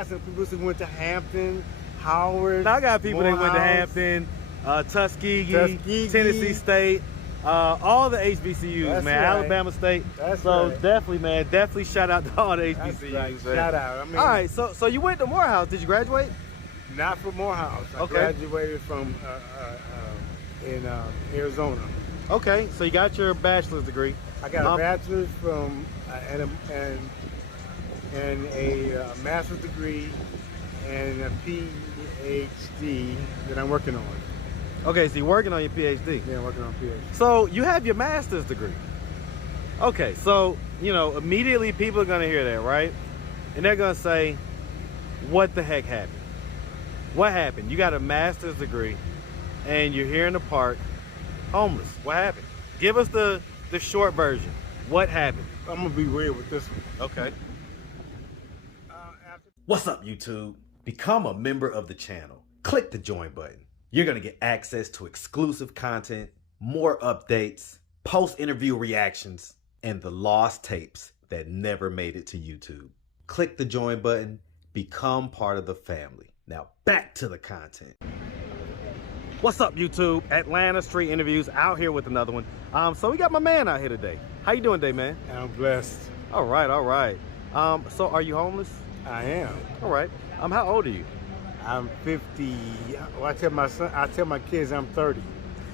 got some people who went to Hampton, Howard. Now I got people that went to Morehouse, Hampton, Tuskegee, Tennessee State, all the HBCUs, That's man. right. Alabama State. That's so right. definitely, man, definitely shout out to all the That's HBCUs. right. Man. Shout out. I mean, All right, so you went to Morehouse. Did you graduate? not from Morehouse. I graduated from in Arizona. Okay, so you got your bachelor's degree. I got a bachelor's from and a master's degree and a PhD that I'm working on. Okay, so you're working on your PhD. Yeah, I'm working on PhD. So you have your master's degree. Okay, so, you know, immediately people are going to hear that, right? And they're going to say, what the heck happened? What happened? You got a master's degree and you're here in the park, homeless. What happened? Give us the short version. What happened? I'm going to be weird with this one. Okay. What's up, YouTube? Become a member of the channel. Click the join button. You're going to get access to exclusive content, more updates, post-interview reactions, and the lost tapes that never made it to YouTube. Click the join button. Become part of the family. Now back to the content. What's up, YouTube? Atlanta Street Interviews out here with another one. So we got my man out here today. How you doing today, man? I'm blessed. All right, all right. So are you homeless? I am. All right. How old are you? I'm 50. Well, I tell my kids I'm 30,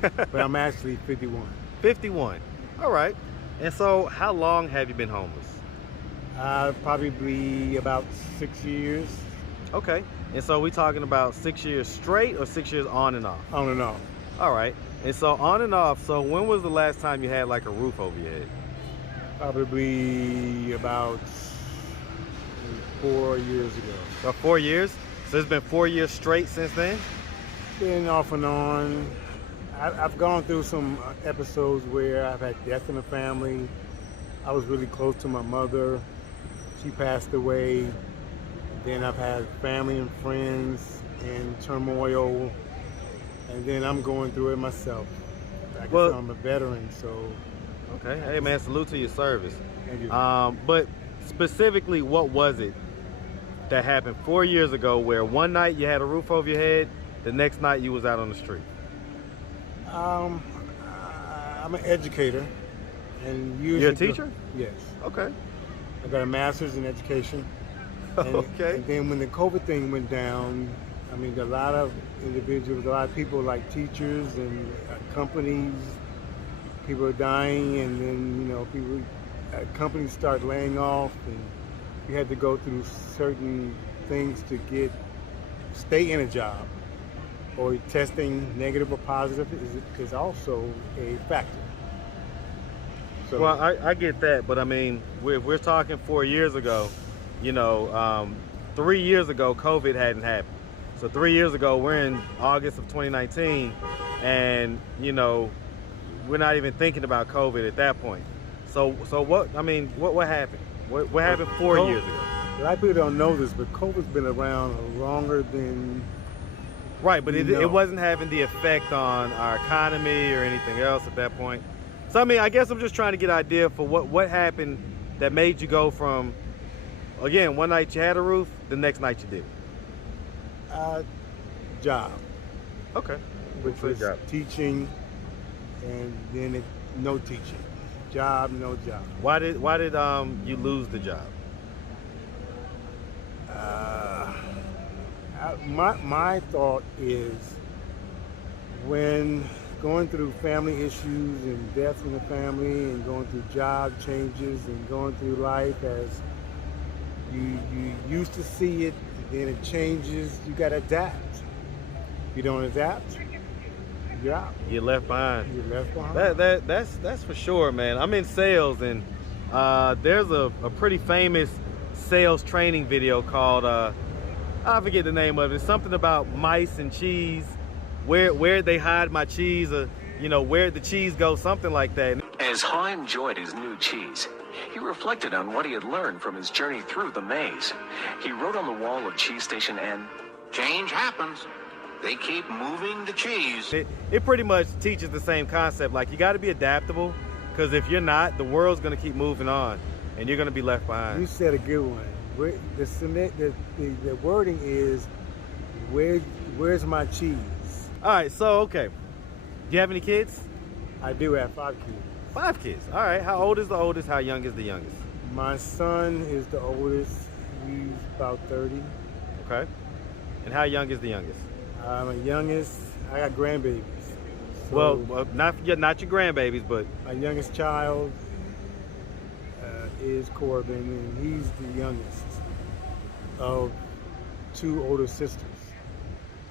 but I'm actually 51. 51. All right. And so how long have you been homeless? Probably about 6 years. Okay. And so we talking about 6 years straight or 6 years on and off? On and off. All right. And so on and off, so when was the last time you had like a roof over your head? Probably about 4 years ago. About 4 years? So it's been 4 years straight since then? Been off and on. I've gone through some episodes where I've had death in the family. I was really close to my mother. She passed away. Then I've had family and friends in turmoil. And then I'm going through it myself. I guess I'm a veteran, so. Okay. Hey, man, salute to your service. Thank you. But specifically, what was it that happened 4 years ago where one night you had a roof over your head, the next night you was out on the street? I'm an educator. And usually You're a teacher? Yes. Okay. I got a master's in education. Okay. And then when the COVID thing went down, I mean, a lot of individuals, a lot of people like teachers and companies, people are dying, and then, you know, companies start laying off, and you had to go through certain things to stay in a job, or testing negative or positive is also a factor. So, well, I get that, but I mean, we're talking 4 years ago. You know, 3 years ago, COVID hadn't happened. So 3 years ago, we're in August of 2019, and, you know, we're not even thinking about COVID at that point. So what, I mean, what happened? What happened 4 years ago? A lot of people don't know this, but COVID's been around longer than... Right, but it wasn't having the effect on our economy or anything else at that point. So, I mean, I guess I'm just trying to get an idea for what happened that made you go from, again, one night you had a roof, the next night you didn't. Job. Okay. Which was teaching, and then no teaching. Job, no job. Why did you lose the job? My thought is, when going through family issues and death in the family, and going through job changes, and going through life as you used to see it, then it changes, you gotta adapt. If you don't adapt, you're out. You're left behind. You're left behind. That's for sure, man. I'm in sales, and there's a pretty famous sales training video called, I forget the name of it. It's something about mice and cheese. Where they hide my cheese, or, you know, where'd the cheese go, something like that. As Haw enjoyed his new cheese, he reflected on what he had learned from his journey through the maze. He wrote on the wall of Cheese Station N, "Change happens. They keep moving the cheese." It pretty much teaches the same concept. Like, you got to be adaptable, because if you're not, the world's going to keep moving on, and you're going to be left behind. You said a good one. The wording is, where's my cheese? All right, so okay. Do you have any kids? I do have 5 kids. 5 kids. All right. How old is the oldest? How young is the youngest? My son is the oldest. He's about 30. Okay. And how young is the youngest? My youngest, I got grandbabies. So Well, not your grandbabies, but my youngest child is Corbin, and he's the youngest of 2 older sisters.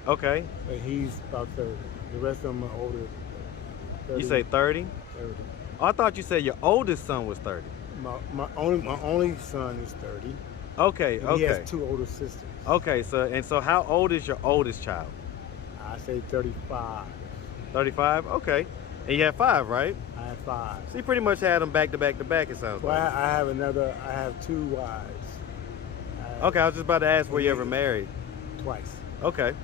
okay. But he's about 30. The rest of them are older. 30, You say 30? 30. Oh, I thought you said your oldest son was 30. My only son is 30. Okay, And okay. He has 2 older sisters. Okay, so how old is your oldest child? I say 35. 35? Okay. And you have 5, right? I have 5. So you pretty much had them back to back to back, it sounds Well, like. I have 2 wives. Okay, I was just about to ask, were you ever married? Twice. Okay.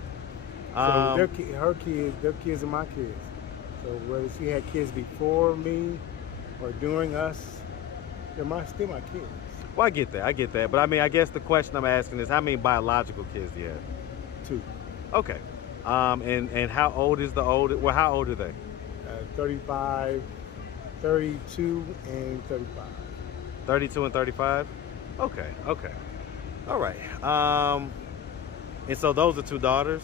So their kids are my kids. So whether she had kids before me or during us, they're still my kids. Well, I get that. But I mean, I guess the question I'm asking is, how many biological kids do you have? 2. Okay. And how old is the oldest? Well, how old are they? 35, 32, and 35. 32 and 35? Okay. All right. And so those are 2 daughters?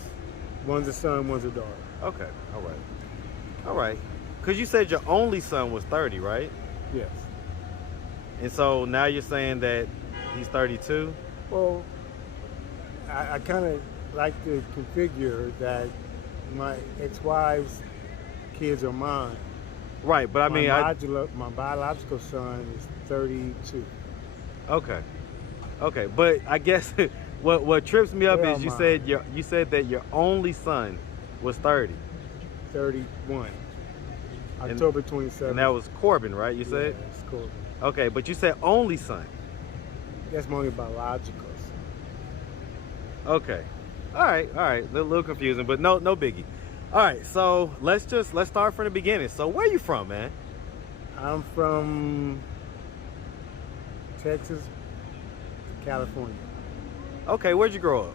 One's a son, one's a daughter. Okay. All right. Because you said your only son was 30, right? Yes. And so now you're saying that he's 32? Well, I kind of like to configure that my ex-wife's kids are mine. Right, but I mean, my biological son is 32. Okay, but I guess what trips me up They're is all you said that your only son was 30, 31. October 27th. and that was Corbin, right? You said. Yeah, it's Corbin. Okay, but you said only son. That's my only biological son. Okay, all right, a little confusing, but no biggie. All right, so let's start from the beginning. So where you from, man? I'm from Texas, California. Okay, where'd you grow up?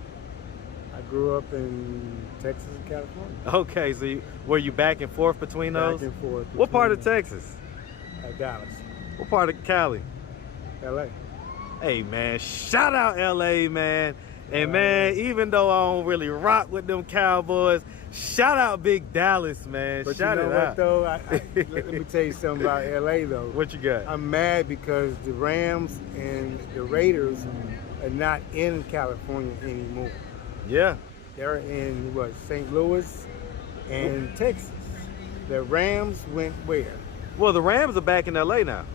I grew up in Texas and California. Okay, so were you back and forth between those? Back and forth. What part of between Texas? Dallas, What part of Cali? LA. Hey man, shout out LA, man. And man, even though I don't really rock with them Cowboys, shout out Big Dallas, man. But shout you know it what out. though? Let me tell you something about LA though. What you got? I'm mad because the Rams and the Raiders are not in California anymore. Yeah. They're in St. Louis and Texas. The Rams went where? Well, the Rams are back in LA now.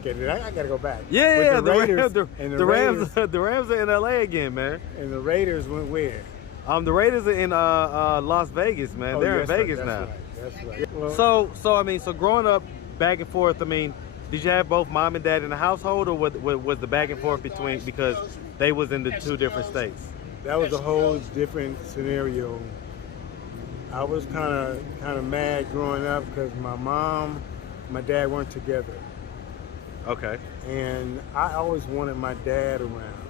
Okay, I gotta go back. Yeah, But the Raiders the Rams are in LA again, man. and the Raiders went where? The Raiders are in Las Vegas, man. Oh, They're in that's right, Vegas that's now. right, That's right. Well, So growing up back and forth, I mean, did you have both mom and dad in the household, or was the back and forth between because they was in the 2 different states? that was a whole different scenario. I was kind of mad growing up because my mom, my dad weren't together, Okay. and I always wanted my dad around.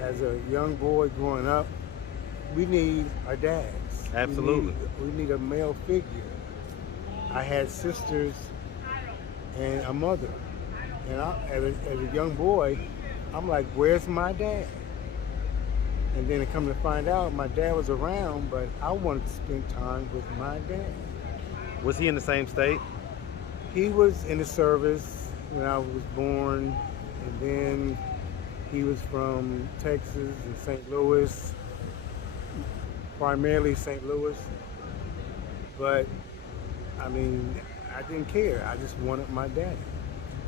As a young boy growing up, we need our dads. Absolutely. We need a male figure. I had sisters and a mother, and as a young boy, I'm like, where's my dad? And then to come to find out, my dad was around, but I wanted to spend time with my dad. Was he in the same state? He was in the service when I was born, and then he was from Texas and St. Louis, primarily St. Louis. But, I mean, I didn't care. I just wanted my dad.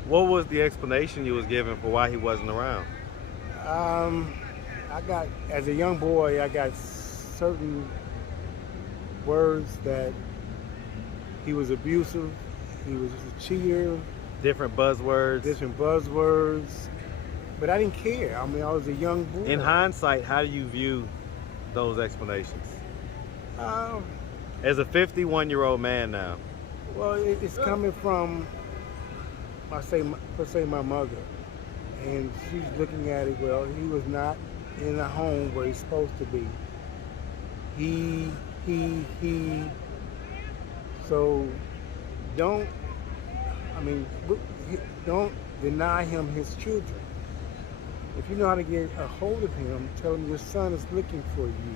What was the explanation you was given for why he wasn't around? As a young boy, I got certain words that he was abusive, he was a cheater, Different buzzwords. but I didn't care. I mean, I was a young boy. In hindsight, how do you view those explanations? As a 51-year-old man now. Well, it's coming from, per se, my mother. and she's looking at it. Well, he was not in a home where he's supposed to be. He. So don't. I mean, don't deny him his children. If you know how to get a hold of him, tell him your son is looking for you,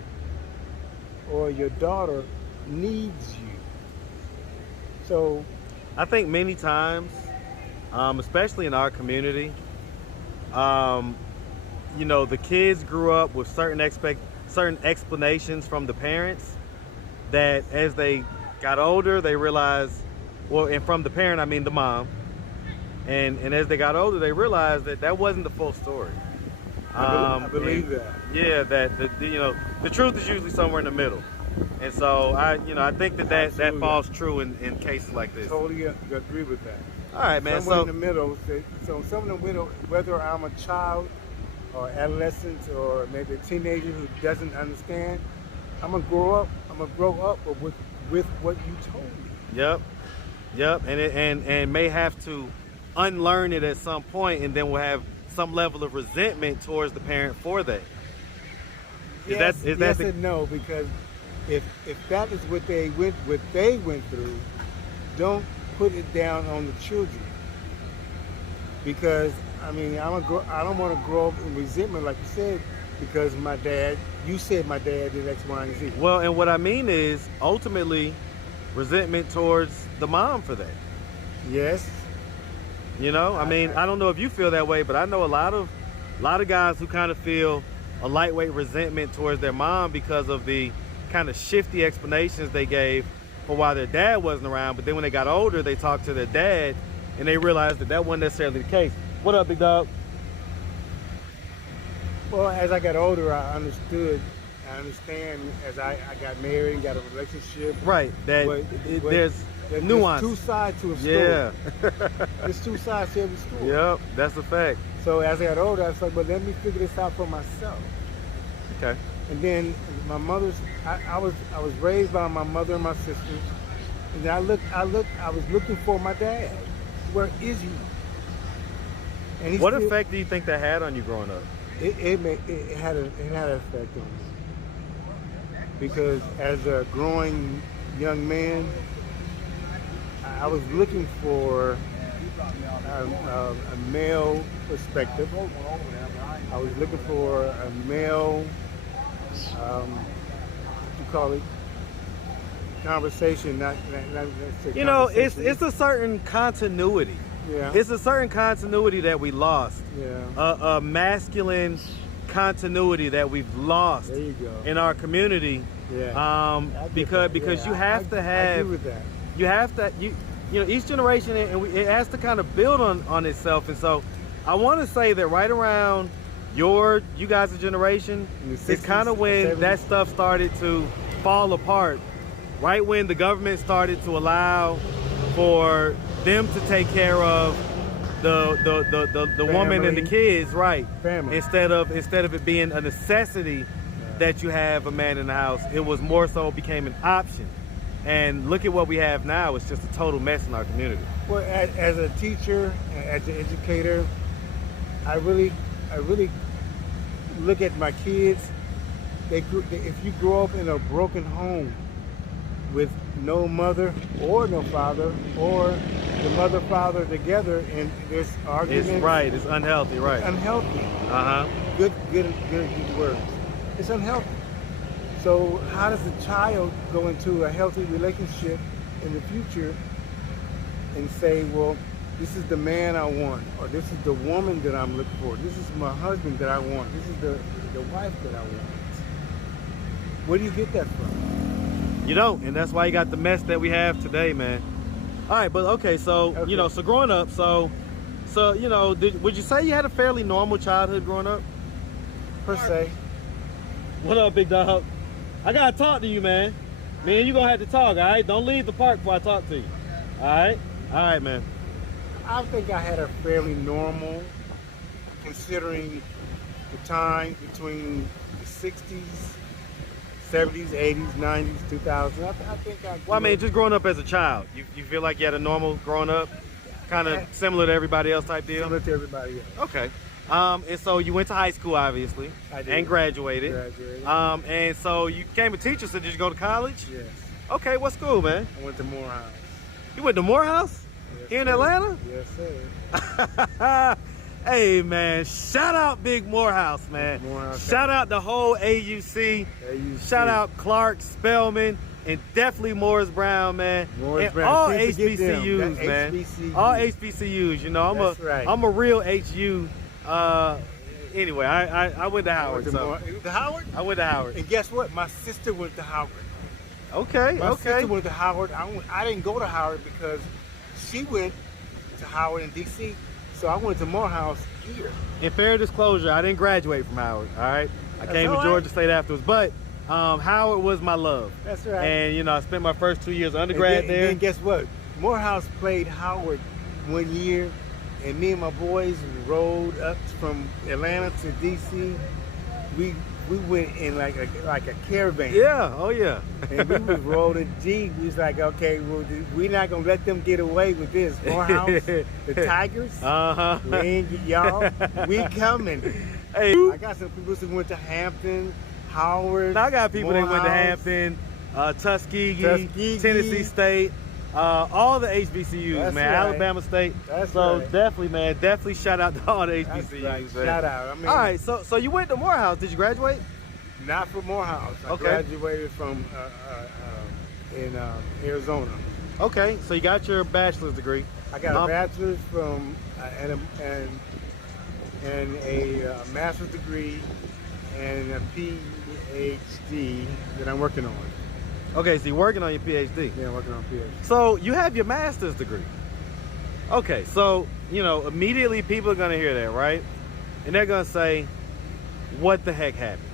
or your daughter needs you. So, I think many times, especially in our community, you know, the kids grew up with certain explanations from the parents that as they got older, they realized, well, and from the parent, I mean the mom, and as they got older, they realized that that wasn't the full story. I believe that. Yeah, that you know, the truth is usually somewhere in the middle. And so I think that falls true in cases like this. Totally agree with that. All right, man. Somewhere So in the middle. So somewhere in the middle, whether I'm a child or adolescent or maybe a teenager who doesn't understand, I'm gonna grow up with what you told me. Yep, and may have to unlearn it at some point, and then we'll have some level of resentment towards the parent for that. Yes and no, because if that is what they went through, don't put it down on the children. Because I mean, I don't want to grow up in resentment, like you said, because you said my dad did X, Y, and Z. Well, and what I mean is ultimately resentment towards the mom for that. Yes. You know, I mean, I don't know if you feel that way, but I know a lot of guys who kind of feel a lightweight resentment towards their mom because of the kind of shifty explanations they gave for why their dad wasn't around. But then when they got older, they talked to their dad and they realized that wasn't necessarily the case. What up, big dog? Well, as I got older, I understand as I got married and got a relationship. Right. There's nuance. There's two sides to a story. Yeah. There's two sides to every story. Yep, that's a fact. So as I got older, I was like, well, let me figure this out for myself. Okay. And then my I was raised by my mother and my sisters. And then I was looking for my dad. Where is he? And what effect do you think that had on you growing up? It had an effect on me. Because as a growing young man, I was looking for a male perspective. I was looking for a male, what you call it, conversation. Not you know, it's a certain continuity. Yeah. It's a certain continuity that we lost. Yeah. A masculine continuity that we've lost There you go. in our community. Yeah. Because you have to have. I agree with that. You have to you know, each generation it has to kind of build on itself. And so I want to say that right around you guys' generation, it's kind of when 70s. that stuff started to fall apart. Right when the government started to allow for them to take care of the woman and the kids, right? Family. Instead of it being a necessity that you have a man in the house, it was more so became an option. And look at what we have now. It's just a total mess in our community. Well, as a teacher, as an educator, I really look at my kids. If you grow up in a broken home with no mother or no father, or the mother father together, and there's arguments. It's right. It's unhealthy. Right. It's unhealthy. Good words. It's unhealthy. So how does a child go into a healthy relationship in the future and say, well, this is the man I want, or this is the woman that I'm looking for, this is my husband that I want, this is the wife that I want? Where do you get that from? You don't, and that's why you got the mess that we have today, man. All right, but okay, so you know, so growing up, so you know, would you say you had a fairly normal childhood growing up? Per se. What up, big dog? I gotta talk to you, man. Me and you gonna have to talk, all right? Don't leave the park before I talk to you. All right, man. I think I had a fairly normal, considering the time between the 60s, 70s, 80s, 90s, 2000s. I think Well, I mean, just growing up as a child, you feel like you had a normal growing up, kind of similar to everybody else type deal? Similar to everybody else. Okay. And so you went to high school, obviously, I did. and graduated. Graduated. And so you became a teacher. So did you go to college? Yes. Okay, what school, man? I went to Morehouse. You went to Morehouse Yes, here in sir. Atlanta? Yes, sir. Hey, man, shout out Big Morehouse, man. Morehouse. Shout out the whole AUC. Shout out Clark, Spelman, and definitely Morris Brown, man. Morris and Brown. all Can't forget them. HBCUs, That man. HBCUs. All HBCUs. You know, That's right. I'm a real HU. Anyway, I went to Howard. To Howard? I went to Howard. And guess what? My sister went to Howard. Okay, My okay. sister went to Howard. I didn't go to Howard because she went to Howard in D.C., so I went to Morehouse here. In fair disclosure, I didn't graduate from Howard, all right? I That's came all to right. Georgia State afterwards, but Howard was my love. That's right. And, you know, I spent my first 2 years undergrad and there. then guess what? Morehouse played Howard one year, and me and my boys rode up from Atlanta to D.C. We went in like a caravan. Yeah, oh yeah. And we was rolling Jeep. We was like, okay, well, we're not gonna let them get away with this. Morehouse, the Tigers, Uh-huh. we ain't get y'all. We coming. Hey, I got some people who went to Hampton, Howard. I got people that went to Morehouse. Hampton, Tuskegee, Tuskegee. Tennessee State, all the HBCUs, That's man. right. Alabama State. That's so right. definitely, man, definitely shout out to all the That's HBCUs, right. man. Shout out. I mean, All right, so you went to Morehouse. Did you graduate? not from Morehouse. I Okay. graduated from in Arizona. Okay, so you got your bachelor's degree. I got a bachelor's from and a master's degree and a PhD that I'm working on. Okay, so you're working on your PhD. Yeah, I'm working on PhD. So you have your master's degree. Okay, so, you know, immediately people are going to hear that, right? And they're going to say, what the heck happened?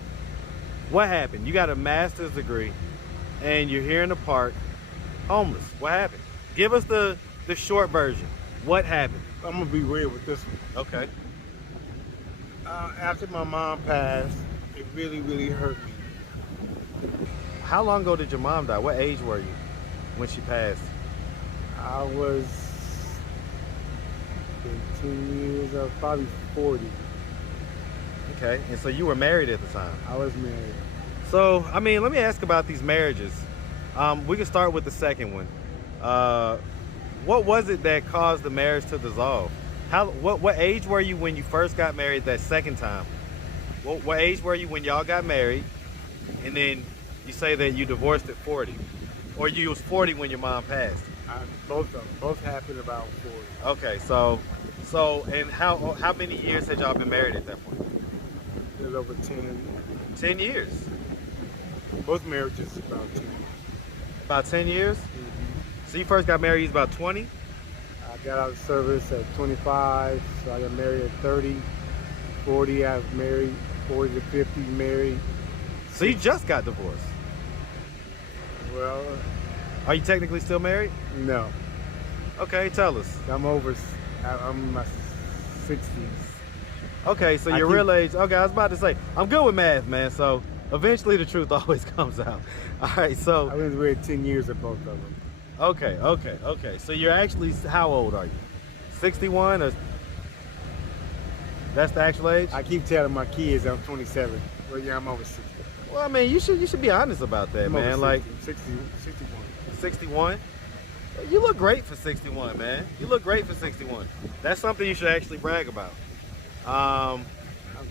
What happened? You got a master's degree and you're here in the park homeless. What happened? Give us the short version. What happened? I'm gonna be real with this one. Okay. After my mom passed, it really hurt me. How long ago did your mom die? What age were you when she passed? I was in 10 years, I was probably 40. Okay, and so you were married at the time. I was married. So, I mean, let me ask about these marriages. We can start with the second one. What was it that caused the marriage to dissolve? What age were you when you first got married that second time? What age were you when y'all got married? And then you say that you divorced at 40. Or you was 40 when your mom passed. Both of them. Both happened about 40. Okay, so and how many years had y'all been married at that point? A little over 10. 10 years. Both marriages about 10. About 10 years? So you first got married, you was about 20? I got out of service at 25, so I got married at 30. 40, I was married. 40 to 50, married. So you just got divorced. Well, Are you technically still married? no. Okay, tell us. I'm in my 60s. Okay, so your real age. Okay, I was about to say, I'm good with math, man. So eventually the truth always comes out. All right, I so, was married 10 years of both of them. okay. So you're actually, how old are you? 61 or? That's the actual age? I keep telling my kids I'm 27. Well, yeah, I'm over 60. Well, I mean, you should be honest about that, I'm man. over Like 60, 61. 61. You look great for 61, man. You look great for 61. That's something you should actually brag about. I'm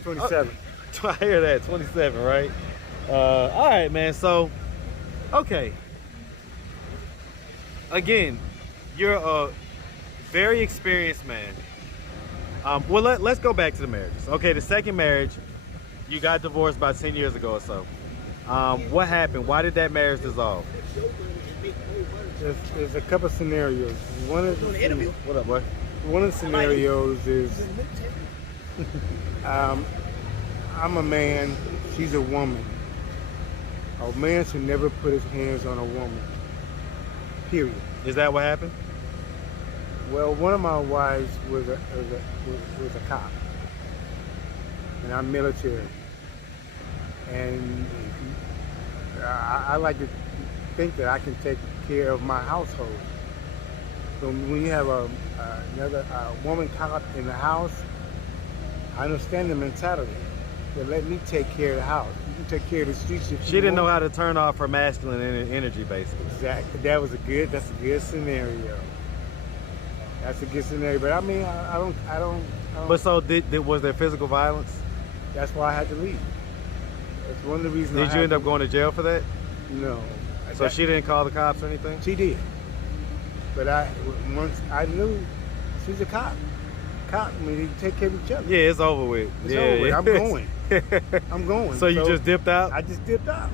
27. I hear that, 27, right? All right, man. So, okay. Again, you're a very experienced man. Well, let's go back to the marriages. Okay, the second marriage, you got divorced about 10 years ago or so. What happened? Why did that marriage dissolve? There's a couple scenarios. What up, boy? One of the scenarios is I'm a man, she's a woman. A man should never put his hands on a woman. Period. Is that what happened? Well, one of my wives was a cop, and I'm military, and I like to think that I can take care of my household. So when you have another woman cop in the house, I understand the mentality, but let me take care of the house. You can take care of the streets if She you didn't know want. how to turn off her masculine energy, basically. Exactly. That's a good scenario. That's a good scenario. But I mean, I don't. But so was there physical violence? That's why I had to leave. That's one of the reasons. Did you end up going to jail for that? No. So she didn't call the cops or anything? She did. But once I knew she's a cop. I mean, they take care of each other. Yeah, it's over with. It's yeah, over with. yeah. I'm going. I'm going. So you just dipped out? I just dipped out.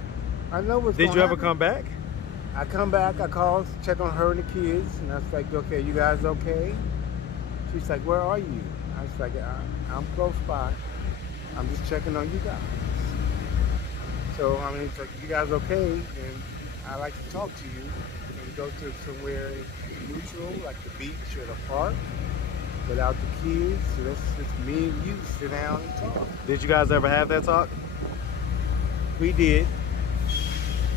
I know what's Did going you ever happen. come back? I come back, I call, check on her and the kids, and I was like, okay, you guys okay? She's like, where are you? I was like, I'm close by. I'm just checking on you guys. So, I mean, so you guys okay? And I like to talk to you. And go to somewhere neutral, like the beach or the park, without the kids. So that's just me and you sit down and talk. Did you guys ever have that talk? We did.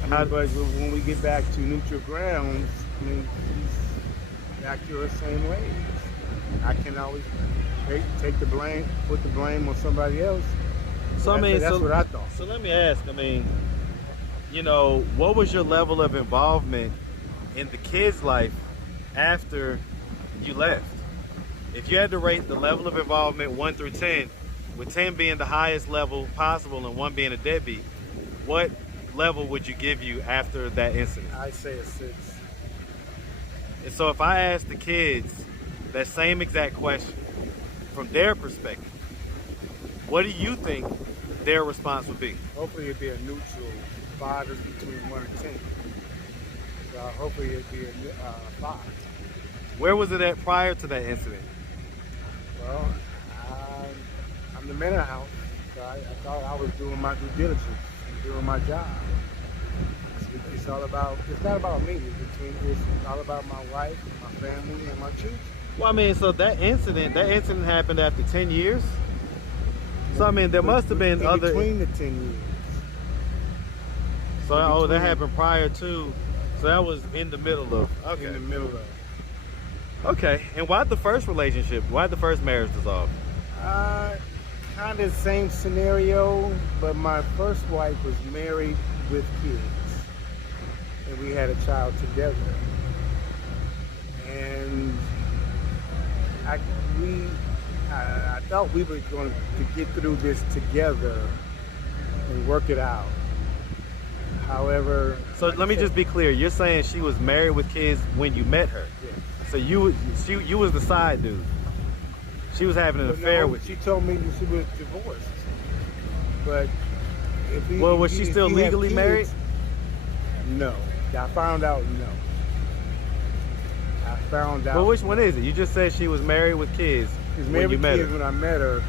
I How- mean, but when we get back to neutral grounds, I mean, she's back to her same ways. I can always take the blame, put the blame on somebody else. So I mean, that's what I thought. So let me ask. I mean, you know, what was your level of involvement in the kids' life after you left? If you had to rate the level of involvement 1 through 10, with 10 being the highest level possible and 1 being a deadbeat, what level would you give you after that incident? I say a 6. And so if I ask the kids that same exact question from their perspective, what do you think their response would be? Hopefully it'd be a neutral. 5 is between 1 and 10. So hopefully it'd be a 5. Where was it at prior to that incident? Well, I'm the Morehouse, so I thought I was doing my due diligence and doing my job. It's all about. It's not about me. It's all about my wife, my family, and my children. Well, I mean, so that incident happened after 10 years? So, I mean, there must have been in other... between the 10 years. So, in that between. happened prior to... So that was in the middle of... Okay. In the middle of. Okay. And why'd the first marriage dissolve? Kind of same scenario, but my first wife was married with kids, and we had a child together. And I thought we were going to get through this together and work it out. However, So like let I me said, just be clear. You're saying she was married with kids when you met her. yeah. So you was the side dude. She was having an But affair no, with you. she told me that she was divorced. But Well, was she still legally married? No. I found out no. I found out. Well, which one is it? You just said she was married with kids She was when married you with met kids her. when I met her,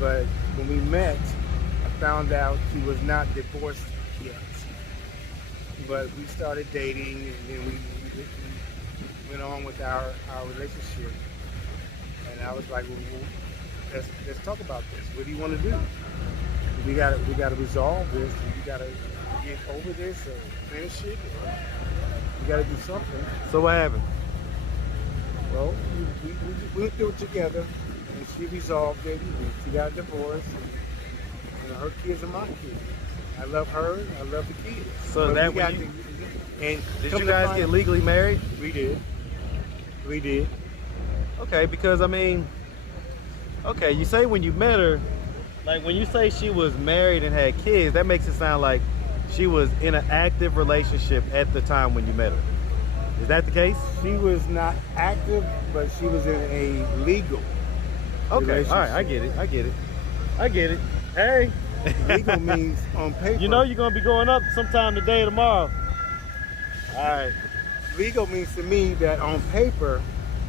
but when we met, I found out she was not divorced yet. But we started dating, and then we went on with our relationship. And I was like, well, let's talk about this. What do you want to do? We got to resolve this. We got to get over this or finish it. We got to do something. So what happened? Well, we went through it together, and she resolved it. And she got divorced. And her kids are my kids. I love her. I love the kids. So But that we got when you- and Did come you to guys find- get legally married? We did. We did. Okay, because I mean, okay, you say when you met her, like when you say she was married and had kids, that makes it sound like she was in an active relationship at the time when you met her. Is that the case? She was not active, but she was in a legal. Okay, all right, I get it. Hey, Legal means on paper. you know you're gonna be going up sometime today or tomorrow. All right. Legal means to me that on paper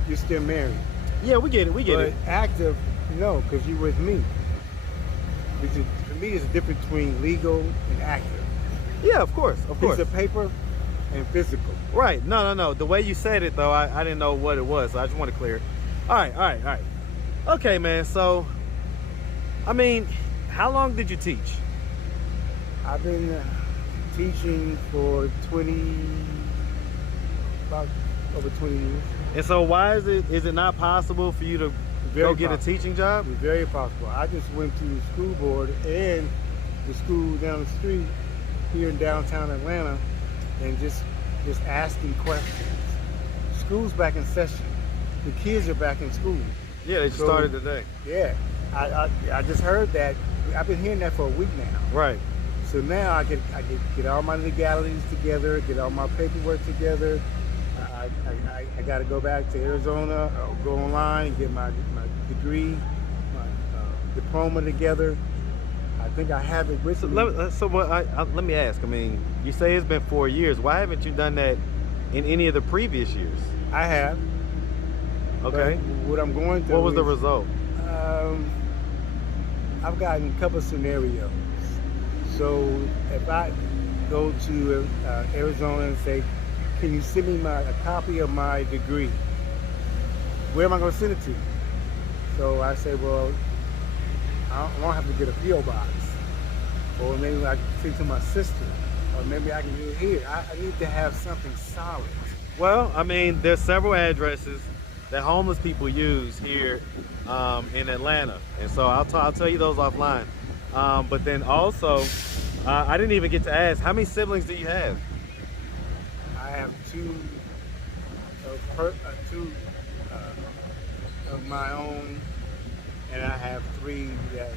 you're still married. Yeah, we get it. We get But it. active, no, because you're with me. Which is, to me, is the difference between legal and active. Yeah, of course, of course. Piece of paper and physical. Right. No. The way you said it, though, I didn't know what it was. So I just want to clear it. All right. Okay, man. So, I mean, how long did you teach? I've been teaching for about over 20 years. And so why is it not possible for you to go get a possible. teaching job? It's very possible. I just went to the school board and the school down the street here in downtown Atlanta and just asking questions. School's back in session. The kids are back in school. Yeah, they just So, started today. Yeah, I just heard that. I've been hearing that for a week now. Right. So now I get all my legalities together, get all my paperwork together. I got to go back to Arizona, go online and get my degree, my diploma together. I think I have it with So me. let me ask. I mean, you say it's been 4 years. Why haven't you done that in any of the previous years? I have. Okay. But what I'm going through. What was the result? I've gotten a couple of scenarios. So if I go to Arizona and say, can you send me a copy of my degree? Where am I going to send it to? So I say, well, I don't have to get a P.O. box. Or maybe I can send it to my sister. Or maybe I can do it here. I need to have something solid. Well, I mean, there's several addresses that homeless people use here in Atlanta, and so I'll tell you those offline. But then also, I didn't even get to ask, how many siblings do you have? I have two of my own, and I have 3 that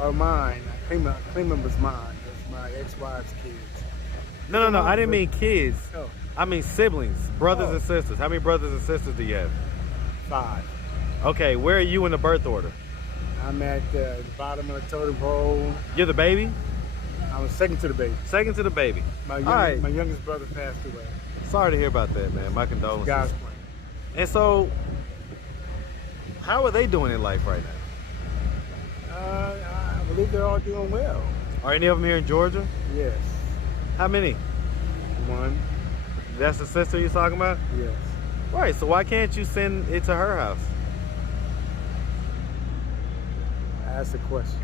are mine. I claim them as mine. That's my ex-wife's kids. No, I didn't mean kids. Oh, I mean siblings, brothers Oh. and sisters. How many brothers and sisters do you have? 5. Okay, where are you in the birth order? I'm at the bottom of the totem pole. You're the baby? I was second to the baby. Second to the baby. My right. youngest brother passed away. Sorry to hear about that, man. My condolences. God's plan. And so, how are they doing in life right now? I believe they're all doing well. Are any of them here in Georgia? Yes. How many? 1. That's the sister you're talking about? Yes. Right, so why can't you send it to her house? That's a question.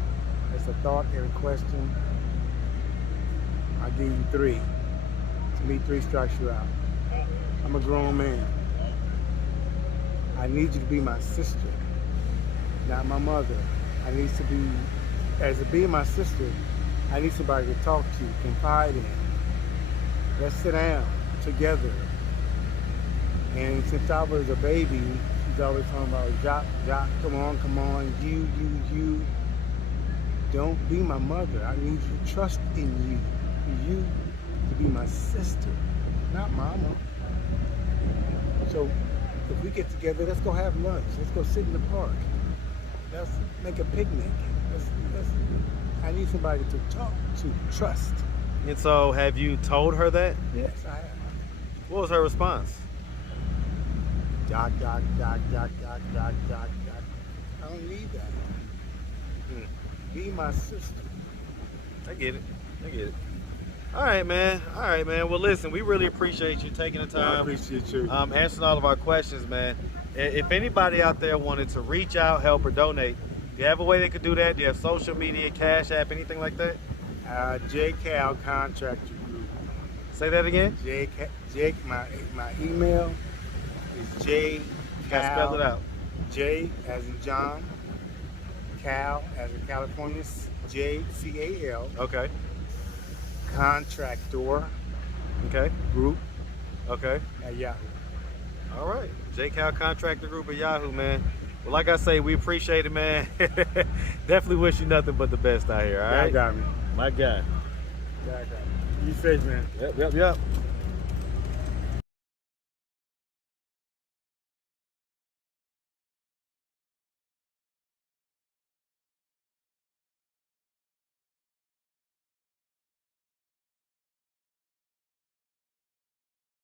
That's a thought and a question. I give you 3. To me, 3 strikes you out. I'm a grown man. I need you to be my sister, not my mother. I need to be, as a being my sister, I need somebody to talk to, confide in. Let's sit down together. And since I was a baby, she's always talking about, Jock, come on, you. Don't be my mother. I need you to trust in you. For you to be my sister, not mama. So if we get together, let's go have lunch. Let's go sit in the park. Let's make a picnic. I need somebody to talk to, trust. And so, have you told her that? Yes, I have. What was her response? Jock. I don't need that. Be my sister. I get it. All right, man. Well, listen, we really appreciate you taking the time. I appreciate you. Answering all of our questions, man. If anybody out there wanted to reach out, help, or donate, do you have a way they could do that? Do you have social media, Cash App, anything like that? jcalcontractorgroup. Say that again. My email is You gotta spell it out. J as in John, Cal as in California, JCAL, Okay. contractor Okay. group Okay. at Yahoo. All right. jcalcontractorgroup at Yahoo, man. Well, like I say, we appreciate it, man. Definitely wish you nothing but the best out here, all right? Y'all got me. My guy. Y'all got me. You safe, man. Yep.